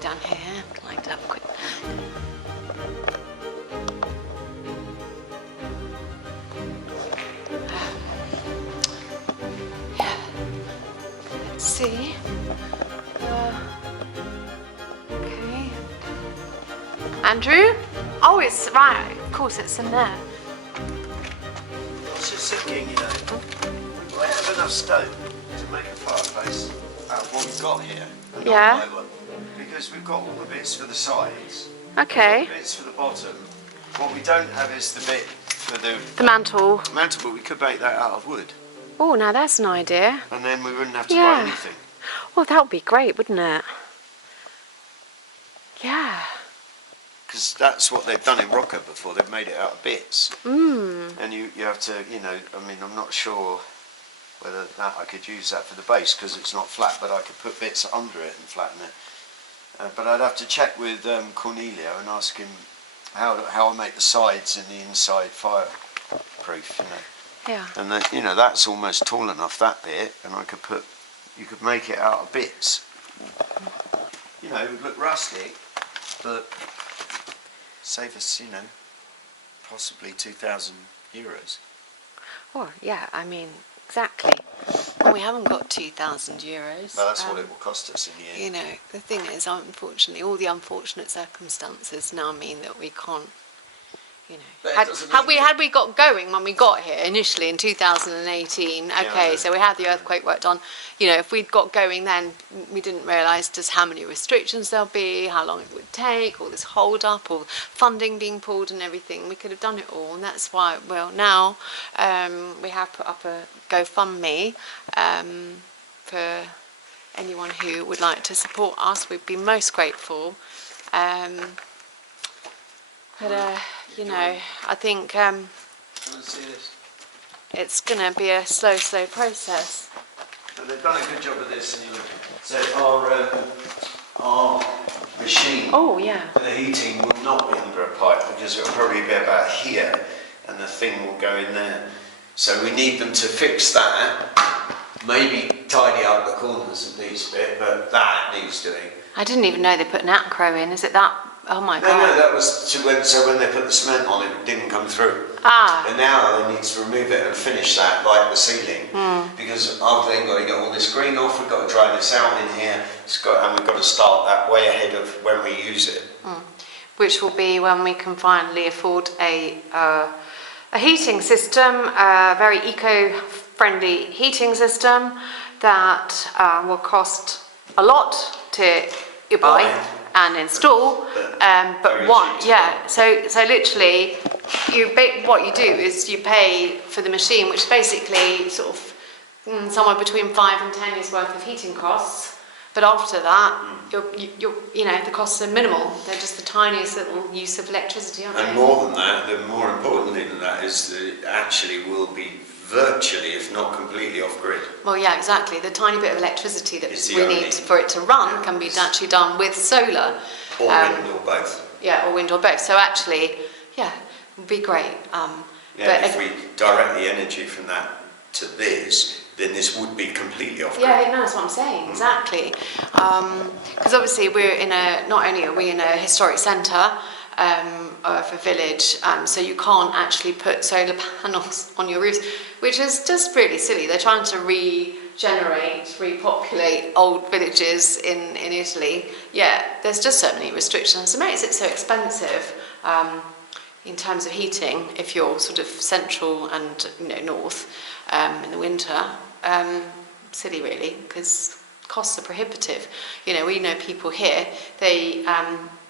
down here. I'd like to have a quick look. Yeah. Let's see. Okay. Andrew? Oh, it's right. Of course, it's in there. I was just thinking, you know, do I have enough stone to make a fireplace out of what we've got here? And Yeah. not buy one? Because we've got all the bits for the sides. Okay. We've got the bits for the bottom. What we don't have is the bit for the mantle. mantle, but we could make that out of wood. Oh, now that's an idea. And then we wouldn't have to Yeah. buy anything. Oh, that would be great, wouldn't it? Yeah. Because that's what they've done in Rocca before. They've made it out of bits. And you have to, you know, I mean, I'm not sure whether that I could use that for the base because it's not flat, but I could put bits under it and flatten it. But I'd have to check with Cornelio and ask him how I make the sides and the inside fireproof, you know. Yeah. And that, you know, that's almost tall enough, that bit, and you could make it out of bits. You know, it would look rustic, but save us, you know, possibly €2,000. Oh, yeah, I mean, exactly. And we haven't got €2,000. Well, that's what it will cost us in the end. You know, the thing is, unfortunately, all the unfortunate circumstances now mean that we can't, you know. But it Had doesn't we got going when we got here initially in 2018, okay, so we had the earthquake work done. You know, if we'd got going then, we didn't realise just how many restrictions there'll be, how long it would take, all this hold up, all funding being pulled and everything. We could have done it all, and that's why, well, now we have put up a GoFundMe for anyone who would like to support us. We'd be most grateful. But, you know, I think it's going to be a slow process. So they've done a good job of this, and you look. So our machine, Oh, yeah. for the heating will not be under a pipe because it will probably be about here, and the thing will go in there. So we need them to fix that. Maybe tidy up the corners of these bit, but that needs doing. I didn't even know they put an acro in. Is it that? Oh my No, God. that was so when they put the cement on, it didn't come through. Ah. And now they need to remove it and finish that, like the ceiling, because after they've got to get all this green off, we've got to dry this out in here. And we've got to start that way ahead of when we use it. Which will be when we can finally afford a heating system, a very eco-friendly heating system that will cost a lot to buy and install, but one, yeah. So literally, what you do is you pay for the machine, which basically sort of somewhere between 5 and 10 years worth of heating costs. But after that, you know, the costs are minimal. They're just the tiniest little use of electricity, aren't they? And more than that, the more important thing than that is that it actually will be virtually, if not completely, off-grid. Well, yeah, exactly. The tiny bit of electricity that we need for it to run can be actually done with solar. Or wind or both. Yeah, or wind or both. So actually, yeah, it would be great. But if we direct the energy from that to this, then this would be completely off-grid. Yeah, no, that's what I'm saying, exactly. Because obviously not only are we in a historic centre of a village, so you can't actually put solar panels on your roofs, which is just really silly. They're trying to repopulate old villages in Italy. Yeah, there's just so many restrictions. It makes it so expensive in terms of heating if you're sort of central and north in the winter. Silly really, because costs are prohibitive. We know people here, they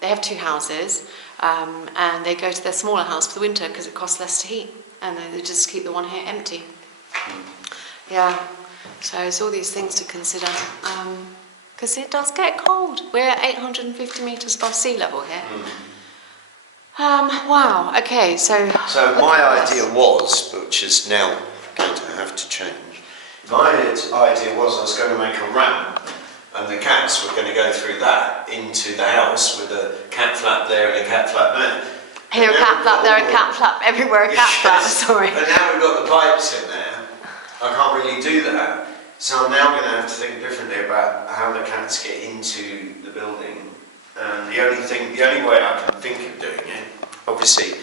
have 2 houses and they go to their smaller house for the winter because it costs less to heat, and they just keep the one here empty. Yeah, so it's all these things to consider, because it does get cold. We're at 850 metres above sea level here. Wow, okay, so my idea was, which is now going to have to change, my idea was I was going to make a ramp, and the cats were going to go through that into the house with a cat flap there and a cat flap there. Here a cat flap, there a cat flap, everywhere a cat flap, sorry. But now we've got the pipes in there, I can't really do that. So I'm now going to have to think differently about how the cats get into the building And the only way I can think of doing it, obviously,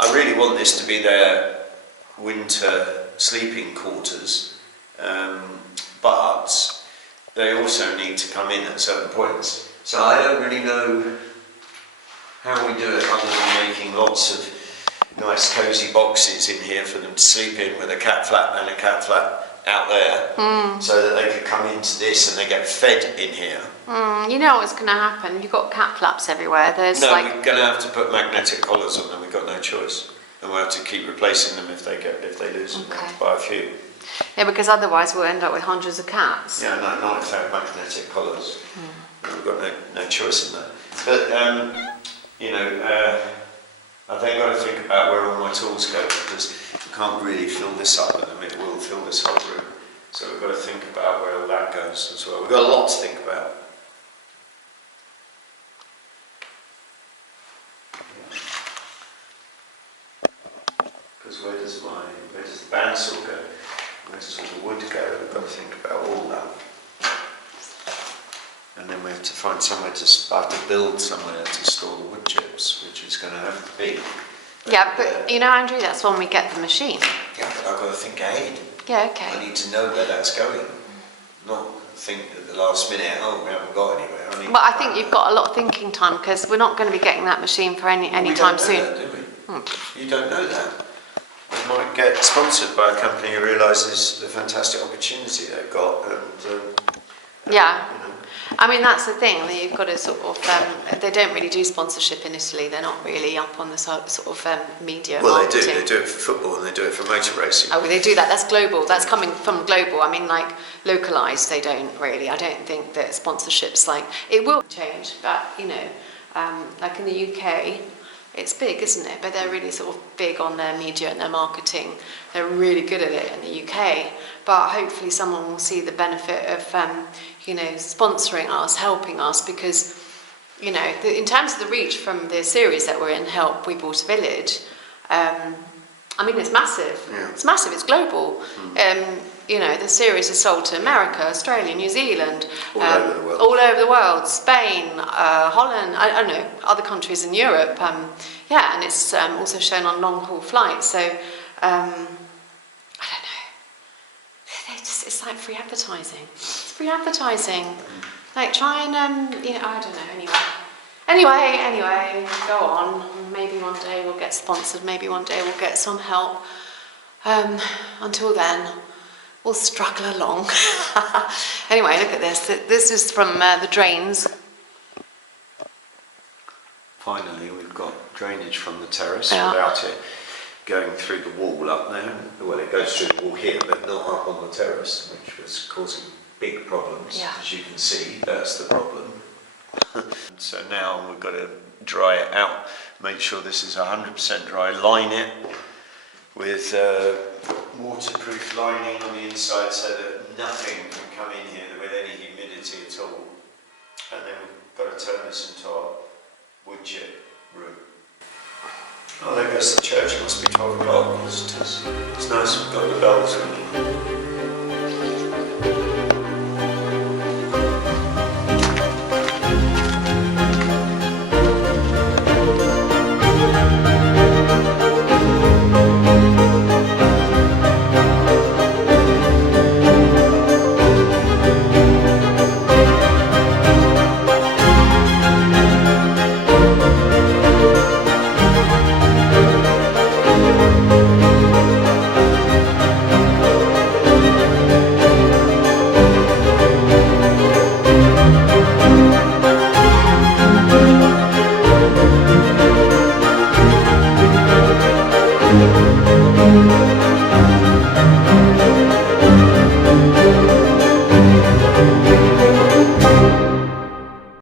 I really want this to be their winter sleeping quarters, but they also need to come in at certain points. So I don't really know how we do it other than making lots of nice cosy boxes in here for them to sleep in, with a cat flap and a cat flap out there, so that they could come into this and they get fed in here. You know what's going to happen? You've got cat flaps everywhere. There's No, we're going to have to put magnetic collars on them. We've got no choice, and we'll have to keep replacing them if they lose them. We'll have to buy a few. Yeah, because otherwise we'll end up with hundreds of cats. Yeah, no, not if they have magnetic collars. We've got no choice in that. But you know, I've then got to think about where all my tools go, because we can't really fill this up at them. It will fill this whole room. So we've got to think about where all that goes as well. We've got a lot to think about. Because where does the bandsaw go? Where does all the wood go? We've got to think about all that. And then we have to find somewhere I have to build somewhere to store the wood chips, which is going to have to be. But you know, Andrew, that's when we get the machine. Yeah, but I've got to think ahead. Yeah, okay. I need to know where that's going. Not think at the last minute, we haven't got anywhere. I think you've got a lot of thinking time, because we're not going to be getting that machine for any time soon. We don't know that, do we? You don't know that. We might get sponsored by a company who realises the fantastic opportunity they've got, and yeah. You know. I mean, that's the thing, that you've got to sort of, they don't really do sponsorship in Italy. They're not really up on the sort of media marketing. They do it for football and they do it for motor racing. Oh, they do that. That's global. That's coming from global. I mean, like, localised, they don't really. I don't think that sponsorships, like, it will change, but, you know, like in the UK, it's big, isn't it? But they're really sort of big on their media and their marketing. They're really good at it in the UK. But hopefully someone will see the benefit of, you know, sponsoring us, helping us, because, you know, in terms of the reach from the series that we're in, Help, We Bought a Village, I mean, it's massive. Yeah. It's massive. It's global. You know, the series is sold to America, Australia, New Zealand, all over the world. All over the world, Spain, Holland, I don't know, other countries in Europe. Yeah, and it's also shown on long-haul flights. So, I don't know. It's like free advertising. It's free advertising. Like, try and, you know, I don't know, Anyway, go on. Maybe one day we'll get sponsored. Maybe one day we'll get some help. Until then, we'll struggle along. Anyway, look at this. This is from the drains. Finally, we've got drainage from the terrace without it going through the wall up there. Well, it goes through the wall here, but not up on the terrace, which was causing big problems. Yeah. As you can see, that's the problem. So now we've got to dry it out, make sure this is 100% dry, line it with waterproof lining on the inside so that nothing can come in here with any humidity at all. And then we've got to turn this into our wood chip room. Oh, there goes the church. It must be 12 o'clock. It's nice, we've got the bells ringing.